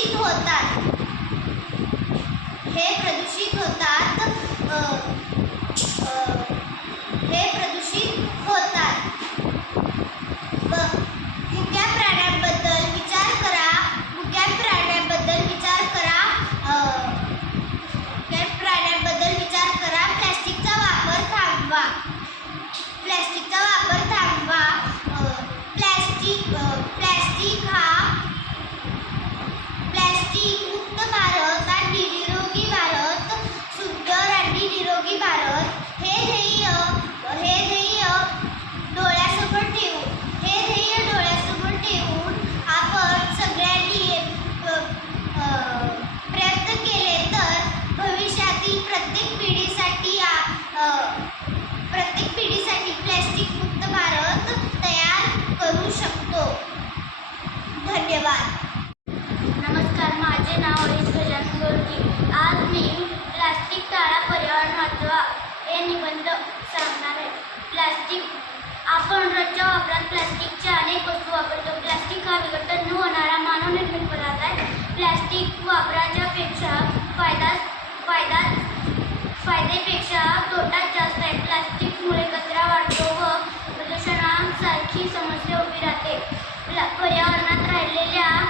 प्रदूषित होतात. हे प्रदूषित होतात. हे प्रदूषित होतात. मुक्या प्राण्यांबद्दल विचार करा. मुक्या प्राण्यांबद्दल विचार करा. मुक्या प्राण्यांबद्दल विचार करा. प्लास्टिकचा वापर थांबवा. प्लास्टिकचा वापर थांबवा. प्लास्टिक मुक्त भारत आणि निरोगी भारत, सुंदर आणि निरोगी भारत हे ध्येय डोळ्यासमोर ठेवून आपण सगळ्यांनी प्रयत्न केले तर भविष्यातील प्रत्येक पिढीसाठी प्लास्टिक मुक्त भारत तयार करू शकतो. धन्यवाद. नमस्कार, माझे नाव गजानन गोरजी. आज मी प्लास्टिक टाळा पर्यावरण वाचवा हे निबंध सांगणार आहे. प्लास्टिक. आपण रोजच्या वापरात प्लास्टिकच्या अनेक वस्तू वापरतो. प्लास्टिक हा विघटन न होणारा मानवनिर्मित पदार्थ आहे. प्लास्टिक वापराच्या पेक्षा फायदेपेक्षा तोटाच जास्त आहे. प्लास्टिकमुळे कचरा वाढतो व प्रदूषणासारखी समस्या उभी राहते. पर्यावरणात राहिलेल्या